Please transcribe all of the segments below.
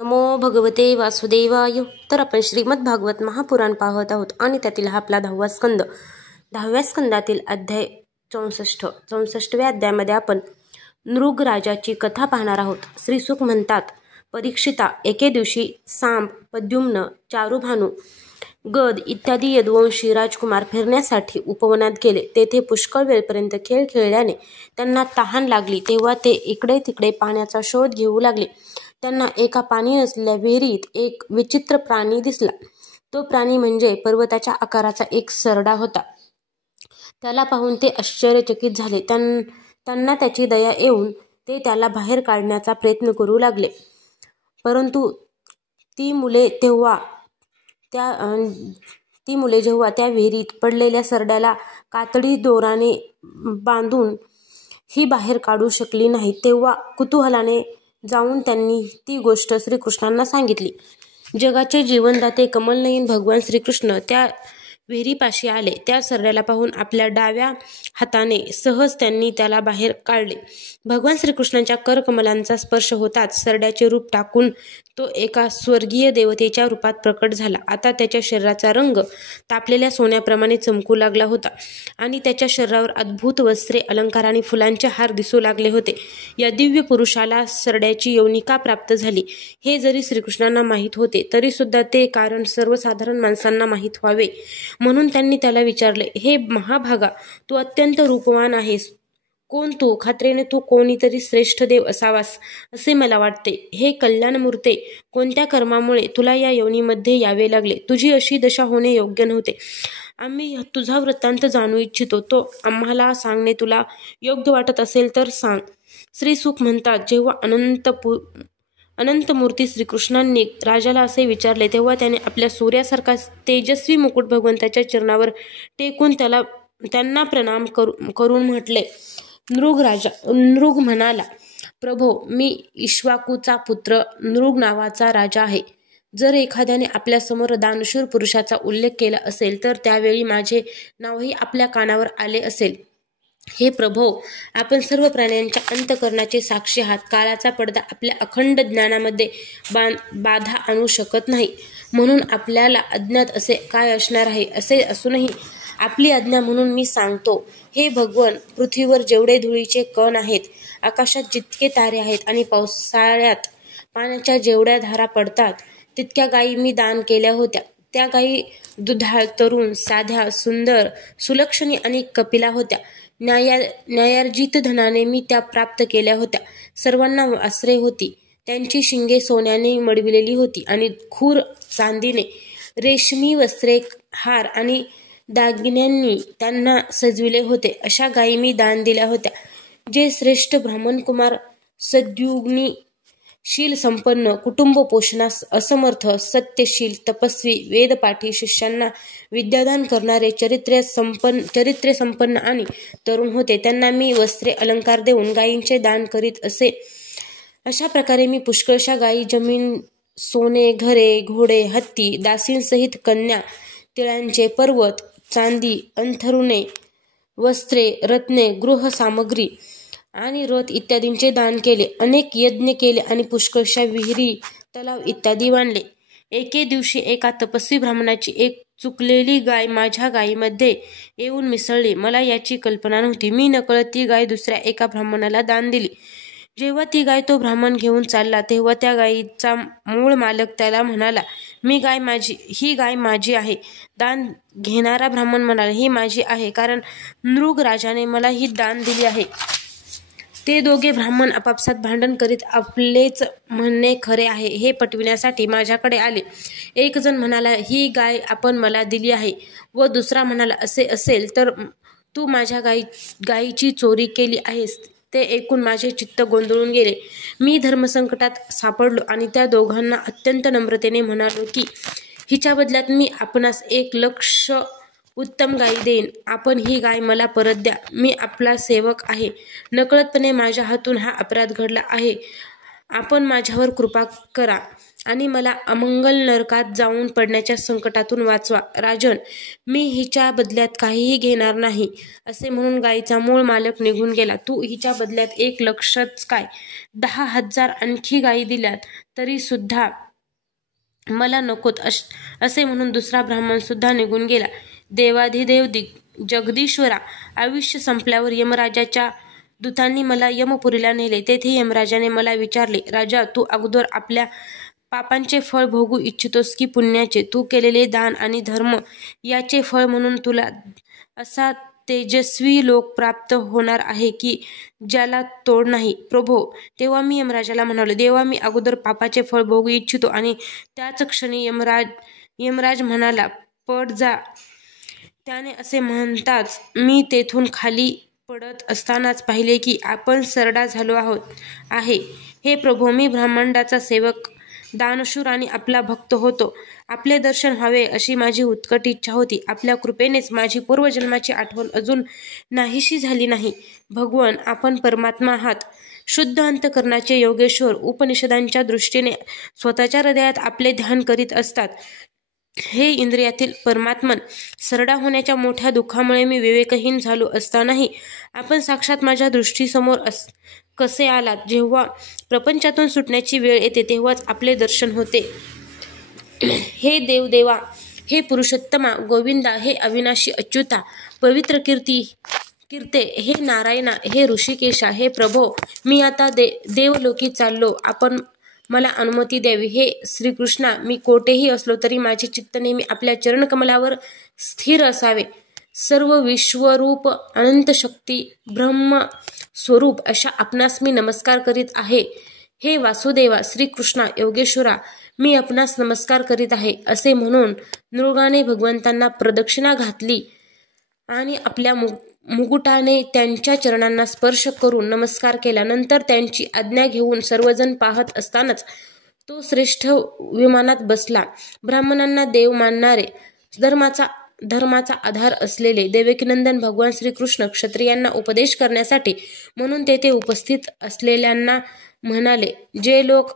नमो भगवते वासुदेवाय. तर आपण श्रीमद भागवत महापुराण पाहत आहोत आणि त्यातील हा आपला 10वा स्कंद. 10व्या स्कंदातील अध्याय 64व्या अध्यायामध्ये आपण नृग राजाची कथा पाहणार आहोत. श्रीसुख म्हणतात, परीक्षिता, एके दिवशी सांब, प्रद्युम्न, चारुभानु, गद इत्यादी यदुवंशी राजकुमार फिरण्यासाठी उपवनात गेले. तेथे पुष्कळ वेळपर्यंत खेळ खेळल्याने त्यांना तहान लागली. तेव्हा ते इकडे तिकडे पाण्याचा शोध घेऊ लागले. त्यांना एका पाणी नसलेल्या विहिरीत एक विचित्र प्राणी दिसला. तो प्राणी म्हणजे पर्वताच्या आकाराचा एक सरडा होता. त्याला पाहून ते आश्चर्यचकित झाले. त्यांना त्याची दया येऊन ते त्याला बाहेर काढण्याचा प्रयत्न करू लागले. परंतु ती मुले जेव्हा त्या विहिरीत पडलेल्या सरड्याला कातडी दोराने बांधून ही बाहेर काढू शकली नाही, तेव्हा कुतूहलाने जाऊन त्यांनी ती गोष्ट श्रीकृष्णांना सांगितली. जगाचे जीवनदाते कमलनयन भगवान श्रीकृष्ण त्या विहिरीपाशी आले. त्या सरड्याला पाहून आपल्या डाव्या हाताने सहज त्यांनी त्याला बाहेर काढले. भगवान श्रीकृष्णांच्या करकमलांचा स्पर्श होताच सरड्याचे रूप टाकून तो एका स्वर्गीय देवतेच्या रूपात प्रकट झाला. आता त्याच्या शरीराचा रंग तापलेल्या सोन्याप्रमाणे चमकू लागला होता आणि त्याच्या शरीरावर अद्भुत वस्त्रे, अलंकार आणि फुलांचे हार दिसू लागले होते. या दिव्य पुरुषाला सरड्याची यौनिका प्राप्त झाली हे जरी श्रीकृष्णांना माहीत होते, तरी सुद्धा ते कारण सर्वसाधारण माणसांना माहीत व्हावे म्हणून त्यांनी त्याला विचारले, हे महाभागा, तू अत्यंत रूपवान आहेस. कोण तू? खात्रीने तू कोणीतरी श्रेष्ठ देव असावास असे मला वाटते. हे कल्याणमूर्ते, कोणत्या कर्मामुळे तुला या योनीमध्ये यावे लागले? तुझी अशी दशा होणे योग्य नव्हते. आम्ही तुझा वृत्तांत जाणू इच्छितो. तो आम्हाला सांगणे तुला योग्य वाटत असेल तर सांग. श्रीसुख म्हणतात, जेव्हा अनंतमूर्ती श्रीकृष्णांनी राजाला असे विचारले, तेव्हा त्याने आपल्या सूर्यासारखा तेजस्वी मुकुट भगवंताच्या चरणावर टेकून त्यांना प्रणाम करून म्हटले. नृग म्हणाला, प्रभो, मी इक्ष्वाकूचा पुत्र नृग नावाचा राजा आहे. जर एखाद्याने आपल्यासमोर दानशूर पुरुषाचा उल्लेख केला असेल तर त्यावेळी माझे नावही आपल्या कानावर आले असेल. हे प्रभो, आपण सर्व प्राण्यांच्या अंतःकरणाचे साक्षी आहात. काळाचा पडदा आपल्या अखंड ज्ञानामध्ये बाधा आणू शकत नाही, म्हणून आपल्याला अज्ञात असे काय असणार आहे? असे असूनही आपली आज्ञा म्हणून मी सांगतो. हे भगवन, पृथ्वीवर जेवढे धुळीचे कण आहेत, आकाशात जितके तारे आहेत आणि पावसाळ्यात पाण्याच्या जेवढ्या धारा पडतात, तितक्या गायी मी दान केल्या होत्या. त्या गायी दुधाळ, तरुण, साध्या, सुंदर, सुलक्षणी आणि कपिला होत्या. न्यायार्जित धनाने मी त्या प्राप्त केल्या होत्या. सर्वांना वस्त्रे होती. त्यांची शिंगे सोन्याने मडविलेली होती आणि खूर चांदीने, रेशमी वस्त्रे, हार आणि दागिन्यांनी त्यांना सजविले होते. अशा गायी मी दान दिल्या होत्या. जे श्रेष्ठ ब्राह्मणकुमार, सद्योगिनी, शील संपन्न, कुटुंब पोषणास असमर्थ, सत्यशील, तपस्वी, वेदपाठी, शिष्यांना विद्यादान करणारे, चरित्र्य संपन्न आणि तरुण होते, त्यांना मी वस्त्रे, अलंकार देऊन गायींचे दान करीत असे. अशा प्रकारे मी पुष्कळशा गायी, जमीन, सोने, घरे, घोडे, हत्ती, दासींसहित कन्या, तिळांचे पर्वत, चांदी, अंथरुणे, वस्त्रे, रत्ने, गृहसामग्री आणि रथ इत्यादींचे दान केले. अनेक यज्ञ केले आणि पुष्कळशा विहिरी, तलाव इत्यादी बांधले. एके दिवशी एका तपस्वी ब्राह्मणाची एक चुकलेली गाय माझ्या गायीमध्ये येऊन मिसळली. मला याची कल्पना नव्हती. मी नकळत ती गाय दुसऱ्या एका ब्राह्मणाला दान दिली. जेव्हा ती गाय तो ब्राह्मण घेऊन चालला, तेव्हा त्या गायीचा मूळ मालक त्याला म्हणाला, ही गाय माझी आहे. दान घेणारा ब्राह्मण म्हणाला, ही माझी आहे, कारण नृग राजाने मला ही दान दिली आहे. ते दोघे ब्राह्मण आपापसात भांडण करीत आपलेच म्हणणे खरे आहे हे पटविण्यासाठी माझ्याकडे आले. एक जण म्हणाला, ही गाय आपण मला दिली आहे, व दुसरा म्हणाला, असे असेल तर तू माझ्या गायीची चोरी केली आहेस. ते ऐकून माझे चित्त गोंधळून गेले. मी धर्मसंकटात सापडलो आणि त्या दोघांना अत्यंत नम्रतेने म्हणालो की, हिच्या बदल्यात मी आपणास 1,00,000 उत्तम गायी देईन. आपण ही गाय मला परत द्या. मी आपला सेवक आहे. नकळतपणे माझ्या हातून हा अपराध घडला आहे. आपण माझ्यावर कृपा करा आणि मला अमंगल नरकात जाऊन पडण्याच्या संकटातून वाचवा. राजन, मी हिच्या बदल्यात काहीही घेणार नाही, असे म्हणून गायीचा मूळ मालक निघून गेला. तू हिच्या बदल्यात 1,00,000च काय 10,000 आणखी गायी दिल्यात तरी सुद्धा मला नकोत, असे म्हणून दुसरा ब्राह्मण सुद्धा निघून गेला. देवाधिदेव जगदीश्वरा, आयुष्य संपल्यावर यमराजाच्या दूतांनी मला यमपुरीला नेले. तेथे यमराजाने मला विचारले, राजा, तू अगोदर आपल्या पापांचे फळ भोगू इच्छितोस की पुण्याचे? तू केलेले दान आणि धर्म याचे फळ म्हणून तुला असा तेजस्वी लोक प्राप्त होणार आहे की ज्याला तोड नाही. प्रभो, तेव्हा मी यमराजाला म्हणालो, देवा, मी अगोदर पापाचे फळ भोगू इच्छितो. आणि त्याच क्षणी यमराज म्हणाला, पड जा. त्याने असे म्हणताच मी तेथून खाली पडत असतानाच पाहिले की आपण सरडा झालो आहे. हे प्रभो, मी ब्रह्मांडाचा सेवक, दानशूर आणि आपला भक्त होतो. आपले दर्शन व्हावे अशी माझी उत्कट इच्छा होती. आपल्या कृपेनेच माझी पूर्वजन्माची आठवण अजून नाहीशी झाली नाही. भगवन, आपण परमात्मा आहात, शुद्ध अंतकरणाचे योगेश्वर. उपनिषदांच्या दृष्टीने स्वतःच्या हृदयात आपले ध्यान करीत असतात. हे इंद्रियातील परमात्मन, सरडा होण्याच्या मोठ्या दुःखामुळे मी विवेकहीन झालो असतानाही आपण साक्षात माझ्या दृष्टीसमोर कसे आलात? जेव्हा प्रपंचातून सुटण्याची वेळ येते तेव्हाच आपले दर्शन होते. हे देवदेवा, हे पुरुषोत्तमा, गोविंदा, हे अविनाशी अच्युता, पवित्र कीर्ते, हे नारायणा, हे ऋषिकेशा, हे प्रभो, मी आता देवलोकी चाललो. आपण मला अनुमती द्यावी. हे श्रीकृष्णा, मी कोठेही असलो तरी माझे चित्त नेहमी आपल्या चरणकमलावर स्थिर असावे. सर्व विश्वरूप, अनंत शक्ती, ब्रह्म स्वरूप अशा आपणास मी नमस्कार करीत आहे. हे वासुदेवा, श्रीकृष्णा, योगेश्वरा, मी आपणास नमस्कार करीत आहे, असे म्हणून नृगाने भगवंतांना प्रदक्षिणा घातली आणि आपल्या मुकुटाने त्यांच्या चरणांना स्पर्श करून नमस्कार केला. नंतर त्यांची आज्ञा घेऊन सर्वजण पाहत असतानाच तो श्रेष्ठ विमानात बसला. ब्राह्मणांना देव मानणारे, धर्माचा आधार असलेले देवकीनंदन भगवान श्रीकृष्ण क्षत्रियांना उपदेश करण्यासाठी म्हणून तेथे उपस्थित असलेल्यांना म्हणाले, जे लोक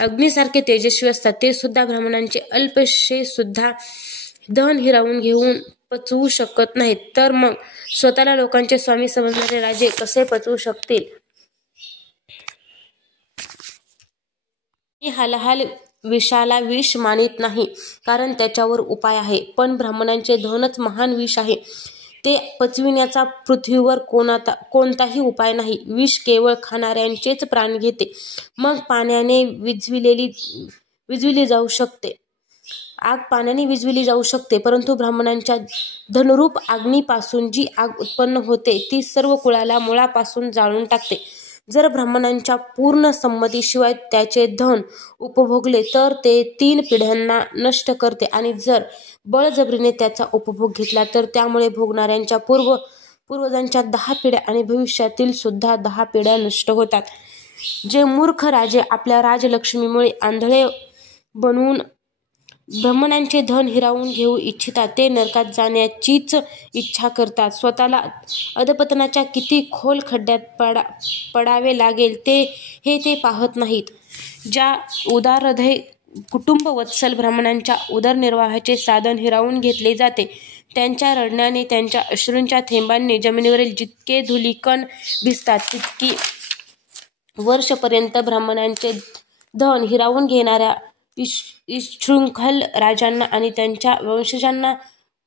अग्नीसारखे तेजस्वी असतात ते सुद्धा ब्राह्मणांचे अल्पशे सुद्धा धन हिरावून घेऊन पचवू शकत नाहीत, तर मग स्वतःला लोकांचे स्वामी समजणारे राजे कसे पचवू शकतील? मी हालहाल विषाला विष मानित नाही, कारण त्याच्यावर उपाय आहे. पण ब्राह्मणांचे धनच महान विष आहे. ते पचविण्याचा पृथ्वीवर कोणताही उपाय नाही. विष केवळ खाणाऱ्यांचेच प्राण घेते. मग पाण्याने विझविली जाऊ शकते. आग पाण्याने विझविली जाऊ शकते, परंतु ब्राह्मणांच्या धनरूप अग्नीपासून जी आग उत्पन्न होते ती सर्व कुळाला मुळापासून जाळून टाकते. जर ब्राह्मणांच्या पूर्ण संमतीशिवाय त्याचे धन उपभोगले तर ते 3 पिढ्यांना नष्ट करते, आणि जर बळजबरीने त्याचा उपभोग घेतला तर त्यामुळे भोगणाऱ्यांच्या पूर्वजांच्या 10 पिढ्या आणि भविष्यातील सुद्धा 10 पिढ्या नष्ट होतात. जे मूर्ख राजे आपल्या राजलक्ष्मीमुळे आंधळे बनवून ब्राह्मणांचे धन हिरावून घेऊ इच्छितात ते नरकात जाण्याचीच इच्छा करतात. स्वतःला अधपतनाच्या किती खोल खड्ड्यात पडावे लागेल ते पाहत नाहीत. ज्या उदारहृदय कुटुंबवत्सल ब्राह्मणांच्या उदरनिर्वाहाचे साधन हिरावून घेतले जाते त्यांच्या रडण्याने, त्यांच्या अश्रूंच्या थेंबांनी जमिनीवरील जितके धुलीकण भिजतात तितकी वर्षपर्यंत ब्राह्मणांचे धन हिरावून घेणाऱ्या विशृंखल राजांना आणि त्यांच्या वंशजांना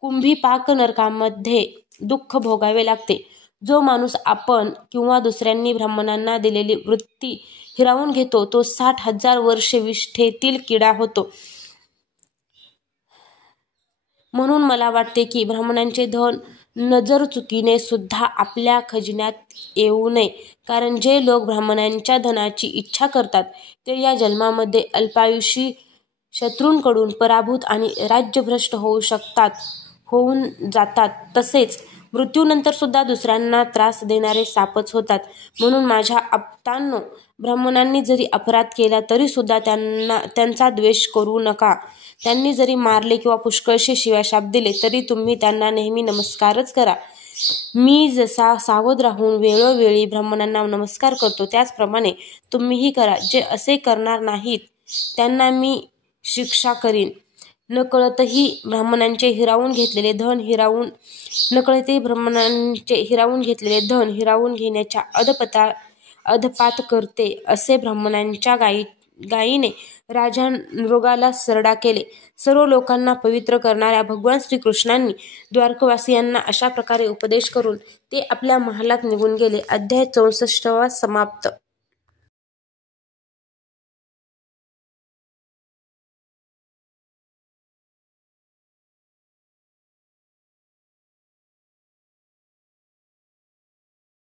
कुंभीपाक नरकामध्ये दुःख भोगावे लागते. जो माणूस आपण किंवा दुसऱ्यांनी ब्राह्मणांना दिलेली वृत्ती हिरावून घेतो तो 60,000 वर्षे विष्ठेतील किडा होतो. म्हणून मला वाटते की ब्राह्मणांचे धन नजरचुकीने सुद्धा आपल्या खजिन्यात येऊ नये, कारण जे लोक ब्राह्मणांच्या धनाची इच्छा करतात ते या जन्मामध्ये अल्पायुषी शत्रूंकडून पराभूत आणि राज्यभ्रष्ट होऊन जातात. तसेच मृत्यूनंतर सुद्धा दुसऱ्यांना त्रास देणारे सापच होतात. म्हणून माझ्या आप्तांनो, ब्राह्मणांनी जरी अपराध केला तरी सुद्धा त्यांचा द्वेष करू नका. त्यांनी जरी मारले किंवा पुष्कळशे शिव्याशाप दिले तरी तुम्ही त्यांना नेहमी नमस्कारच करा. मी जसा सावध राहून वेळोवेळी ब्राह्मणांना नमस्कार करतो त्याचप्रमाणे तुम्हीही करा. जे असे करणार नाहीत त्यांना मी शिक्षा करीन. नकळतही ब्राह्मणांचे हिरावून घेतलेले धन हिरावून घेण्याच्या अधपात करते असे ब्राह्मणांच्या गायीने राजा नृगाला सरडा केले. सर्व लोकांना पवित्र करणाऱ्या भगवान श्रीकृष्णांनी द्वारकावासियांना अशा प्रकारे उपदेश करून ते आपल्या महालात निघून गेले. अध्याय 64 समाप्त.